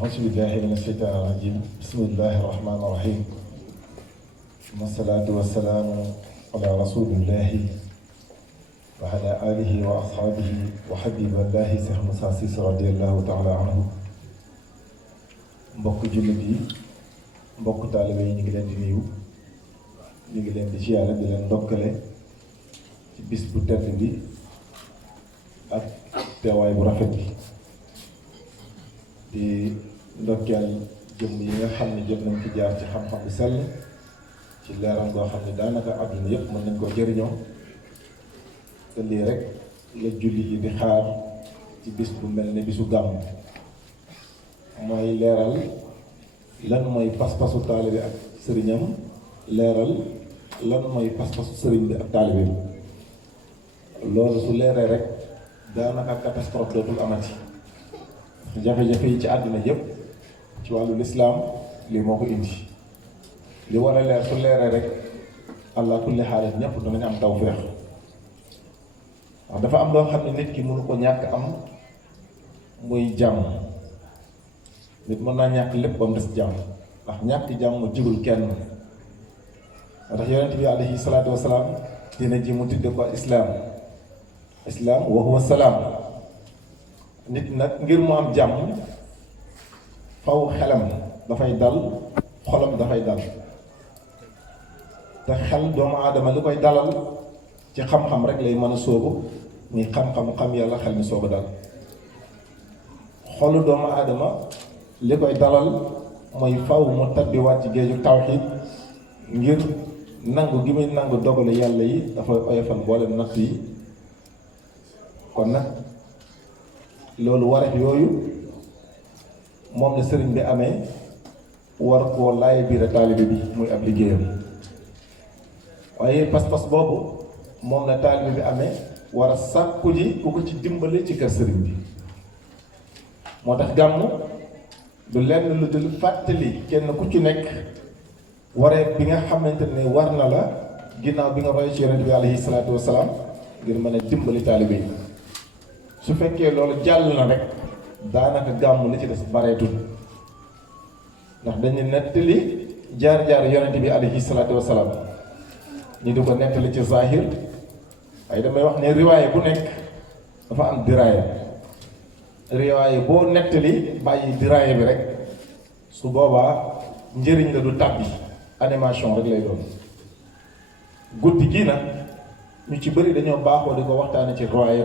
أعوذ بالله من الشيطان الرجيم بسم الله الرحمن الرحيم والصلاة والسلام على رسول الله وعلى آله وأصحابه وحبيب الله Cheikh Moussa Cissé radiyallahu ta'ala anhu. mbokk jullit yi mbokk taalibe yi ñu ngi leen di nuyu ñu ngi leen di ziyaare di leen ndokkale ci bis bu tedd bi ak teewaay bu rafet bi di ndokkeel jëmm yi nga xam ne jot nañ fi jaar ci xam-xam bu sell ci leeram goo xam ne daanaka àdduna yëpp mën nañ koo jëriñoo te lii rek la julli yi di xaar ci bis bu mel ne bisu gàmm mooy leeral lan mooy pas-pasu taalibe ak sëriñam leeral lan mooy pas-pasu sëriñ bi ak taalibe bi loolu su leeree rek daanaka catastrophe dootul amati jafe-jafe yi ci àddina yëpp ci wàllu lislaam lii moo ko indi li war a leer su leeree rek allah kulli xaalis ñëpp danañ am tawfeex wax dafa am loo xam ne nit ki mënu ko ñàkk am muy jàmm nit mën naa ñàkk lépp ba mu des jàmm ndax ñàkk jàmm jigul kenn moo tax yonent bi alayhi salaatu wasalaam dina ji mu tudde ko islaam wa huwa salaam nit nag ngir mu am jàmm faw xelam dafay dal xolam dafay dal te xel doomu aadama li koy dalal ci xam-xam rek lay mën a sóobu muy xam-xam xam yàlla xel mi soobu dal xolu doomu aadama li koy dalal mooy faw mu tabbiwaat ci géeju tawxiid ngir nangu gi muy nangu dogalu yàlla yi dafay oyofal mboolem natt yi kon nag loolu wareef yooyu moom la sëriñ bi amee war koo laay biir a taalibe bi muy ab liggéeyam waaye pas-pas boobu moom la taalibe bi amee war a sàkku ji ku ko ci dimbali ci kër sëriñ bi moo tax gàmmu du lenn lu dul fàttali kenn ku ci nekk wareef bi nga xamante ne war na la ginnaaw bi nga roy ci yonent bi alayhi salaatu wasalaam ngir mën a dimbali taalibe yi su fekkee loolu jàll na rek daanaka gàmmu li ci des bareetul ndax dañu nettali jaar-jaar yonent bi alayhi salaatu wasalaam ñu di ko nettali ci zahir waaye damay wax ne riwaaye bu nekk dafa am diraaya riwaaye boo nettali bàyyi diraaya bi rek su boobaa njëriñ la du tàbbi animation rek lay doon guddi gi nag ñu ci bëri dañoo baaxoo di ko waxtaane ci riwaaya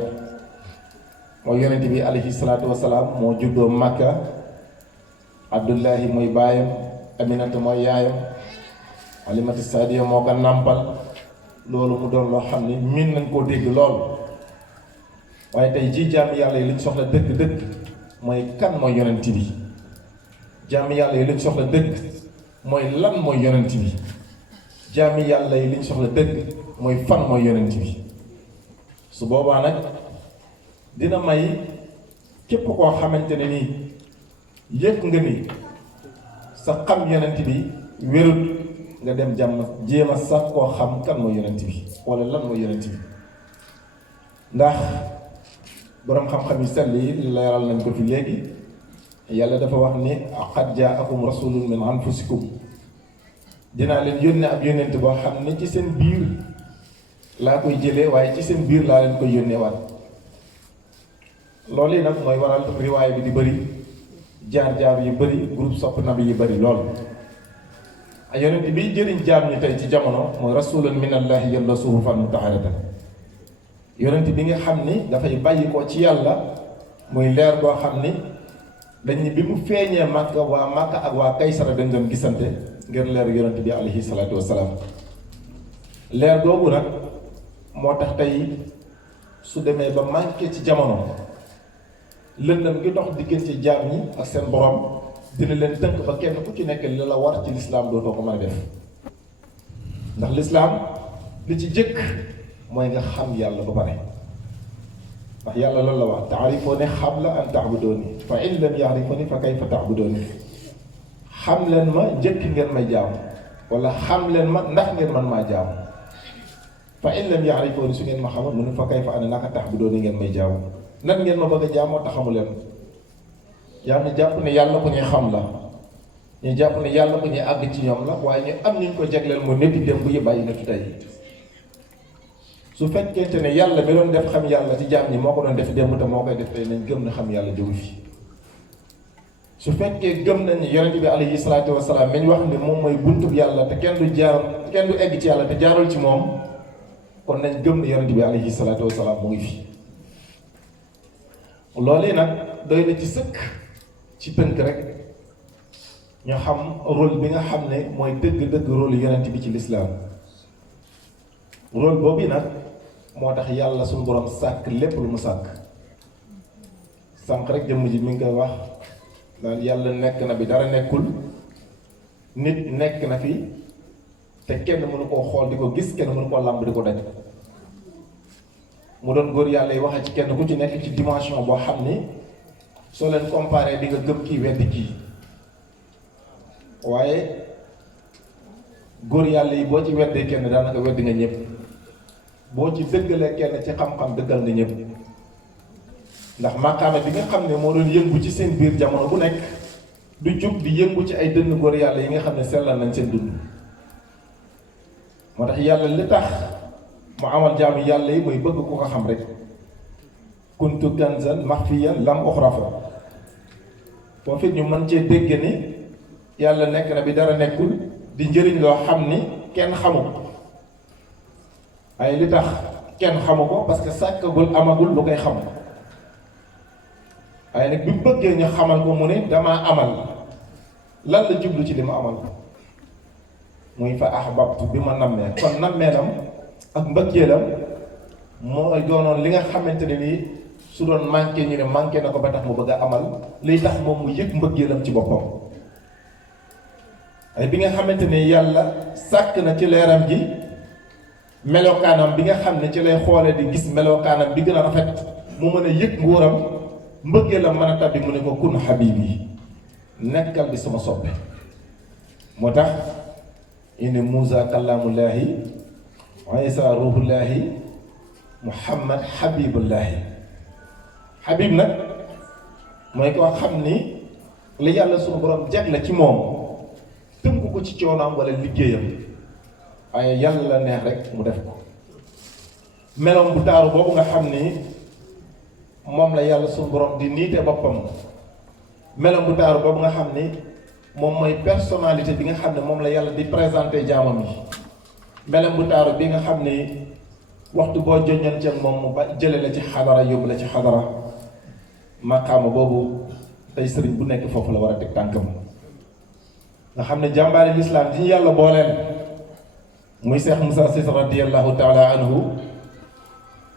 mooy yonent bi alayhi salaatu wasalaam moo juddoo Makka Abdullahi mooy baayam Aminata mooy yaayam Alimatu Saadiya moo ko nàmpal loolu mu doon loo xam ne miin nañ koo dégg lool waaye tey jii jaami yàlla yi liñ soxla dëgg-dëgg mooy kan mooy yonent bi jaami yàlla yi liñ soxla dëgg mooy lan mooy yonent bi jaami yàlla yi liñ soxla dëgg mooy fan mooy yonent bi su boobaa nag dina may képp koo xamante ne nii yëg nga ni sa xam yonent bi wérut nga dem jàmm jéem a sax koo xam kan mooy yonent bi wala lan mooy yonent bi ndax boroom xam-xam yi sell yi leeral nañ ko fi léegi yàlla dafa wax ni qad jaakum rasulun min anfusikum dinaa leen yónnee ab yónnent boo xam ne ci seen biir laa koy jëlee waaye ci seen biir laa leen koy yónnee waat loolu yi nag mooy waral riwaay bi di bëri jaar-jaar yu bëri groupe sopp nabi yu bëri lool ay yonent bi jëriñ jaam ñi tey ci jamono mooy rasulan minallahi yàlla suhufan mutahharatan yonent bi nga xam ni dafay bàyyi ko ci yàlla muy leer boo xam ni dañ ni bi mu feeñee Makka waa Makka ak waa Kaysara dañ doon gisante ngir leer yonent bi alayhi salaatu wasalaam leer googu nag moo tax tey su demee ba manqué ci jamono lëndëm gi dox diggante jaam ñi ak seen borom dina leen tënk ba kenn ku ci nekk li la war ci lislaam dootoo ko mën a def ndax lislaam li ci jëkk mooy nga xam yàlla ba pare ndax yàlla loolu la wax taarifooni qabla an ta'budooni fa in lam ya'rifooni fa kayfa ta'budooni xam leen ma njëkk ngeen may jaam wala xam leen ma ndax ngeen man maa jaam fa in lam ya'rifooni su ngeen ma xamul mu ne fa kayfa ana naka ta'budooni ngeen may jaam nan ngeen ma bëgg a jaamoo te xamu leen yaa ngi jàpp ne yàlla ku ñuy xam la, ñu jàpp ne yàlla ku ñuy àgg ci ñoom la, waaye ñu am ñu ko jagleel mu nit démb yi bàyyi nitu tey. su fekkente ne yàlla mi doon def xam yàlla ci jaam ñi moo ko doon def démb te moo koy def tey, nañ gëm na xam yàlla jógu fi. su fekkee gëm nañ ni yonent bi alayhi salaatu wasalaam mi ñu wax ni moom mooy buntub yàlla te kenn du egg ci yàlla te jaarul ci moom, kon nañ gëm ne yonent bi alayhi salaatu wasalaam mu ngi fi. loolu nag doy na ci sëkk ci tënk rek ñu xam rôle bi nga xam ne mooy dëgg-dëgg rôle yonent bi ci lislaam. rôle boobu nag moo tax yàlla suñu borom sàkk lépp lu mu sàkk. sànq rek jëmm ji mi ngi koy wax naan yàlla nekk na bi dara nekkul, nit nekk na fi te kenn mënu koo xool di ko gis, kenn mënu koo làmb di ko daj. mu doon góor yàlla yi waxe ci kenn ku ci nekk ci dimension boo xam ni soo leen comparé di nga gëm kii weddi kii. waaye góor yàlla yi boo ci weddee kenn daanaka weddi nga ñëpp, boo ci dëggalee kenn ci xam-xam dëggal nga ñëpp. ndax màqaame bi nga xam ne moo doon yëngu ci seen biir jamono bu nekk du jug di yëngu ci ay dënn góor yàlla yi nga xam ne sellal nañ seen dund. moo tax yàlla li tax mu amal jaamu yàlla yi mooy bëgg ku ko xam rek. kuntu kanzan maxfiyan lam uxrafa. foofu ñu mën cee dégg ni yàlla nekk na bi dara nekkul di njëriñ loo xam ni kenn xamu ko. ay li tax kenn xamu ko parce que sàkkagul amagul lu koy xam. waaye nag bi mu bëggee ñu xamal ko mu ne damaa amal, lan la jublu ci li ma amal ko muy fa ahbabtu bi ma nammee. kon nammeelam ak mbëggeelam mooy doonoon li nga xamante ne nii su doon manqué ñu ne manqué na ko ba tax mu bëgg a amal liy tax moom mu yëg mbëggeelam ci boppam. ay bi nga xamante ne yàlla sàkk na ci leeram gi melokaanam bi nga xam ne ci lay xoolee di gis melokaanam bi gën a rafet, mu mën a yëg nguuram, mbëggeelam mën a tabbi mu ne ko kun habibi, nekkal di sama soppe. moo tax inni Muusa kallaamullaahi wa Iisaa ruuhullaahi Muhammad habibullaahi. habib nag mooy koo xam ni li yàlla suñu borom jagle ci moom tënku ko ci coonaam wala liggéeyam, waaye yàlla la neex rek mu def ko. meloom bu taaru boobu nga xam ni moom la yàlla suñu borom di niite boppam, meloom bu taaru boobu nga xam ni moom mooy personnalité bi nga xam ne moom la yàlla di présenté jaamam yi, meloom bu taaru bi nga xam ni waxtu boo joññante ak moom mu ba jële la ci xadara yóbbu la ci xadara. maqaama boobu tey sëriñ bu nekk foofu la war a teg tànkam. nga xam ne jàmbaari lislaam di ñu yàlla booleel muy Cheikh Moussa Cissé radiyallahu taala anhu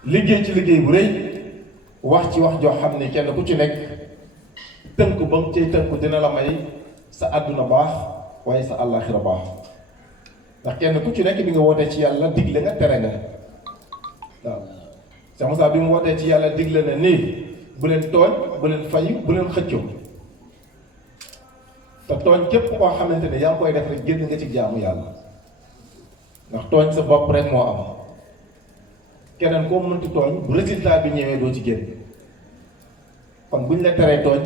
liggéey ci liggéey bu rëy, wax ci wax joo xam ne kenn ku ci nekk tënku ba mu cay tënku dina la may sa àdduna baax waaye sa àllaaxira baax. ndax kenn ku ci nekk bi nga wootee ci yàlla digle nga tere nga. waaw Cheikh Moussa bi mu wootee ci yàlla digle na nii bu leen tooñ, bu leen fayu, bu leen xëccoo. te tooñ képp koo xamante ne yaa ngi koy def rek génn nga ci jaamu yàlla. ndax tooñ sa bopp rek moo am, keneen koo mënti tooñ bu résultat bi ñëwee doo ci génn. kon buñ la teree tooñ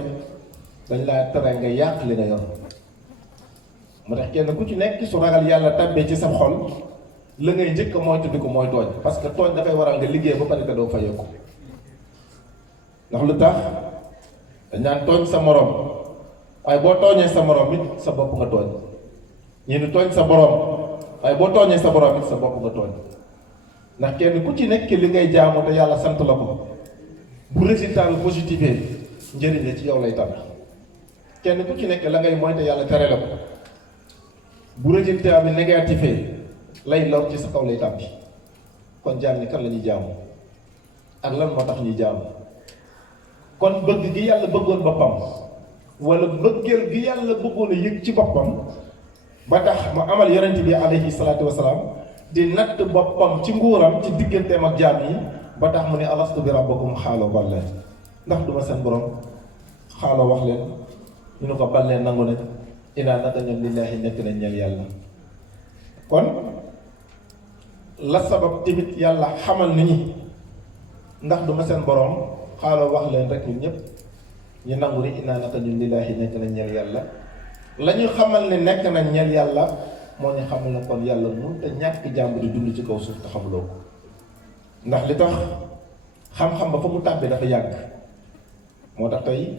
dañ laa tere nga yàq li nga yor. moo tax kenn ku ci nekk su ragal yàlla tabbee ci sa xol la ngay njëkk a moytu di ko mooy tooñ, parce que tooñ dafay waral nga liggéey ba pare te doo fayeeku. ndax lu tax dañ naan tooñ sa morom, waaye boo tooñee sa morom it sa bopp nga tooñ. ñu ni tooñ sa borom, waaye boo tooñee sa borom it sa bopp nga tooñ. ndax kenn ku ci nekk li ngay jaamu te yàlla sant la ko bu résultat bi positifé njëriñ la ci yow lay tàbbi. kenn ku ci nekk la ngay mooy te yàlla tere la ko bu résultat bi négatifé lay lor ci sa kaw lay tàbbi. kon jaam ni kan la ñuy jaamu ak lan moo tax ñuy jaamu. kon bëgg gi yàlla bëggoon boppam wala bëggeel gi yàlla bëggoon a yëg ci boppam ba tax mu amal yonent bi alayhi salaatu wasalaam di natt boppam ci nguuram ci digganteem ak jaam yi ba tax mu ne alastu bi rabbakum xaaloo balleen ndax duma seen borom xaaloo wax leen ñu ne ko balleen nangu nañ inaa naka ñoom lillaahi nekk nañ ñeel yàlla. kon la sabab tamit yàlla xamal nit ñi ndax duma seen borom xaaloo wax leen rek ñun ñëpp ñu nangu ni innaa naka ñun lillaahi nekk nañ ñeel yàlla la ñu xamal ne nekk nañ ñeel yàlla moo ñu xamal ne kon yàlla mënut a ñàkk jàmm di dund ci kaw suuf te xamuloo ko ndax li tax xam-xam ba fa mu tàbbee dafa yàgg moo tax tey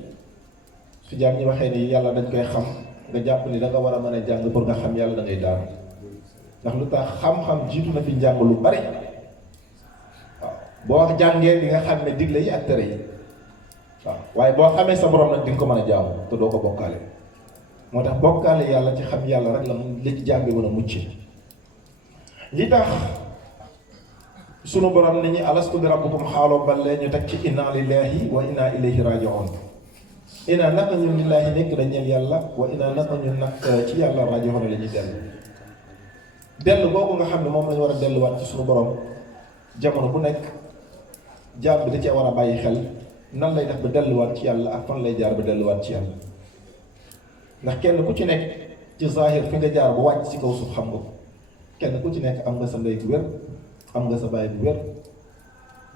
su jaam ñi waxee ni yàlla dañ koy xam nga jàpp ni da nga war a mën a jàng pour nga xam yàlla da ngay daanu ndax lu tax xam-xam jiitu na fi njàng lu bari waaw boo wax jàngee di nga xam ne digle yi ak tere yi waaw waaye boo xamee sa borom nag di nga ko mën a jaamu te doo ko bokkaale moo tax bokkaale yàlla ci xam yàlla rek la mu li ci jaam bi mën a mucc li tax sunu borom ni ñu alastu bi rabbikum xaaloo balee ñu teg ci inna lillahi wa inna ilayhi raji'un inna naka ñun lillahi nekk dañeel yàlla wa inna naka ñun nag ci yàlla raji'un la ñuy dellu boobu nga xam ne moom lañu war a delluwaat ci sunu borom jamono bu nekk jaam bi da cee war a bàyyi xel nan lay def ba delluwaat ci yàlla ak fan lay jaar ba delluwaat ci yàlla ndax kenn ku ci nekk ci zahir fi nga jaar ba wàcc ci kaw suuf xam nga kenn ku ci nekk am nga sa ndey bu wér am nga sa baay bu wér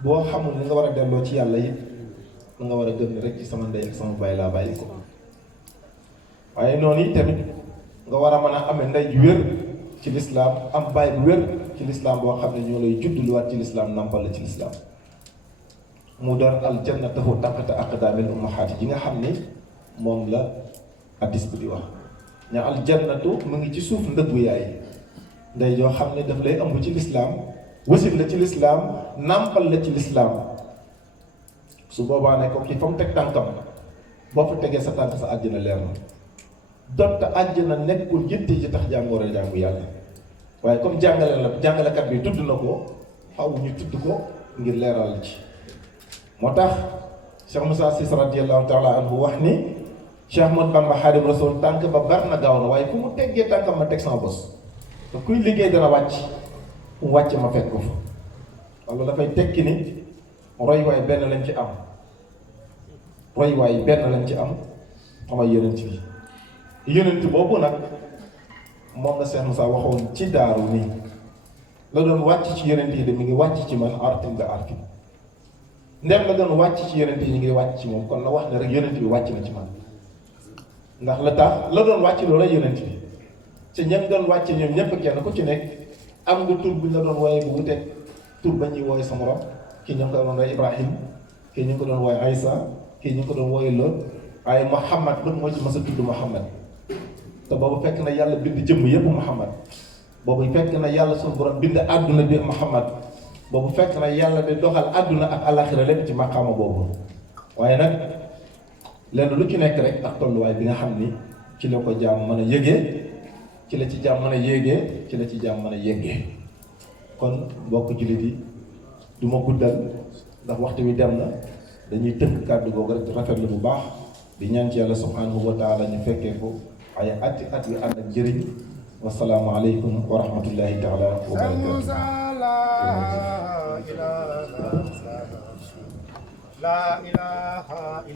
boo xamul ni nga war a delloo ci yàlla it da nga war a gëm ni rek ci sama ndey ak sama baay laa bàyyi ko waaye noonu it tamit nga war a mën a amee ndey ju wér ci lislaam am baay bu wér ci lislaam boo xam ne ñoo lay juddluwaat ci lislaam nampal la ci lislaam mu doon aljannatu taxta aqdaamil ummahaati ji nga xam ni moom la hadiis bi di wax ña aljannatu mu ngi ci suuf ndëggu yaay ndey joo xam ne daf lay ëmb ci lislaam wasit la ci lislaam nampal la ci lislaam su boobaa ne ko ci fa mu teg tànkam boo fa tegee sa tànk sa àjjana leer na donte àjjana nekkul yitte ji tax jàngoor a jàngu yàlla waaye comme jàngalekat bi tudd na ko xaw ñu tudd ko ngir leeral ci moo tax Cheikh Moussa Cissé radiyallahu taala anhu wax ni Cheikh Ahmadou Bamba Xaadim Rasul tànk ba bar na gaaw na waaye fu mu teggee tànkam ma teg sama bos te kuy liggéey dana wàcc fu mu wàcc ma fekk ko fa walla dafay tekki ni roy waay benn lañ ci am roy waay benn lañ ci am xamay yonent bi yonent boobu nag moom la Cheikh Moussa waxoon ci daaru nii la doon wàcc ci yonent yi de mi ngi wàcc ci man artin ba artin ndem la doon wàcc ci yonent yi ñu ngi wàcc ci moom kon la wax ne rek yonent bi wàcc na ci man ndax la tax la doon wàcc loola yonent bi ci ñem doon wàcc ñoom ñëpp kenn ku ci nekk am nga tur bu ñu la doon wooye bu wuteeg tur ba ñuy wooye sa morom kii ñu ngi ko doon wooye Ibrahim kii ñu ngi ko doon wooye Aïssa kii ñu ngi ko doon wooye Lot waaye Muhammad bët moo ci mës a tudd Muhammad te boobu fekk na yàlla bind jëmm yëpp Muhammad boobu fekk na yàlla suñu borom bind àdduna bi Muhammad boobu fekk na yàlla de doxal àdduna ak alaxira lépp ci maqaama boobu waaye nag lenn lu ci nekk rek ak tolluwaay bi nga xam ni ci la ko jaam mën a yëgee ci la ci jaam mën a yéegee ci la ci jaam mën a yéegee kon mbokk jullit yi du ma guddal ndax waxtu wi dem na dañuy tënk kàddu googu rek rafetlu bu baax di ñaan ci yàlla subhanahu wa taala ñu fekkee ko ay ati at yu ànd ak njëriñ wasalaamu aleykum wa rahmatullahi taala wa barakatuh.